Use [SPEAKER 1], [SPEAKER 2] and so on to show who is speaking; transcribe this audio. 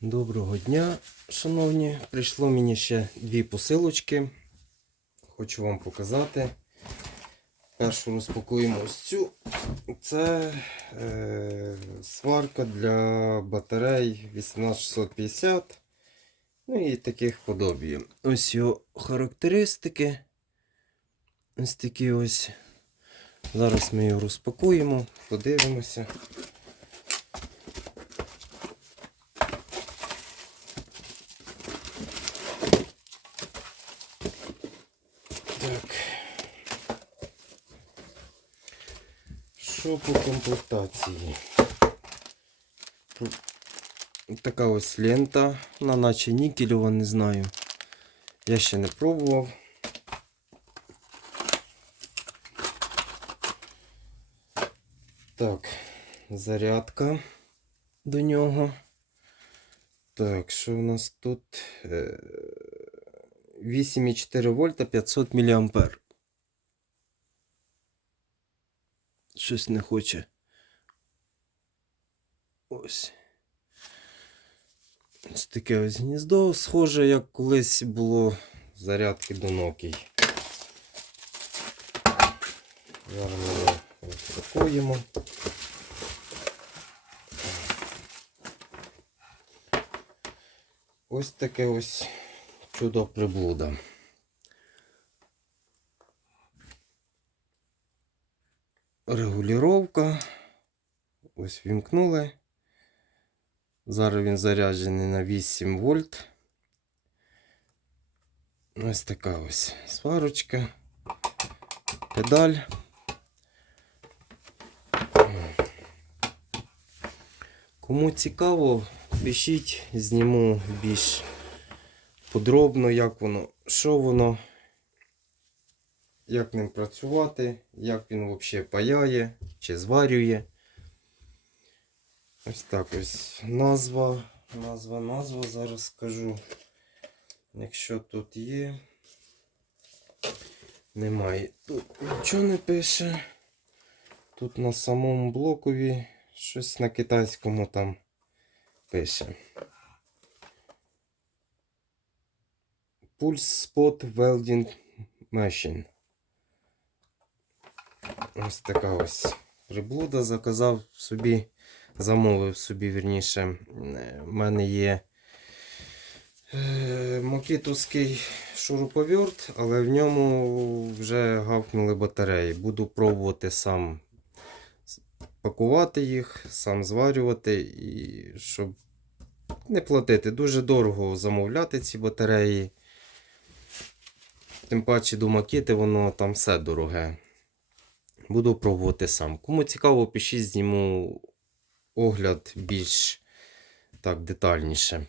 [SPEAKER 1] Доброго дня, шановні. Прийшло мені ще дві посилочки. Хочу вам показати. Першу розпакуємо ось цю. Це е, сварка для батарей 18650. Ну і таких подобій. Ось його характеристики. Ось такі ось. Зараз ми його розпакуємо, подивимося. Так. Що по комплектації? Така ось лента, вона наче нікелева, не знаю. Я ще не пробував. Так, зарядка до нього. Так, що у нас тут? Е, 8,4 вольта 500 мА. Щось не хоче. Ось. Ось таке ось гніздо, схоже, як колись було зарядки до Nokia. Зараз ми розпакуємо. Ось таке ось чудо приблуда. Регулювання. Ось вімкнули. Зараз він заряджений на 8 вольт. Ось така ось сварочка, педаль. Кому цікаво, пишіть, зніму більш подробно, як воно, що воно, як ним працювати, як він взагалі паяє чи зварює. Ось так ось назва, назва, назва, зараз скажу. Якщо тут є, немає. Тут нічого не пише. Тут на самому блокові щось на китайському там пише. Pulse Spot Welding Machine. Ось така ось приблуда. Заказав собі, замовив собі, вірніше. Е, В мене є е, мокітовський шуруповерт, але в ньому вже гавкнули батареї. Буду пробувати сам пакувати їх, сам зварювати, і щоб не платити. Дуже дорого замовляти ці батареї. Тим паче до макети воно там все дороге. Буду пробувати сам. Кому цікаво, пишіть, зніму огляд більш так детальніше.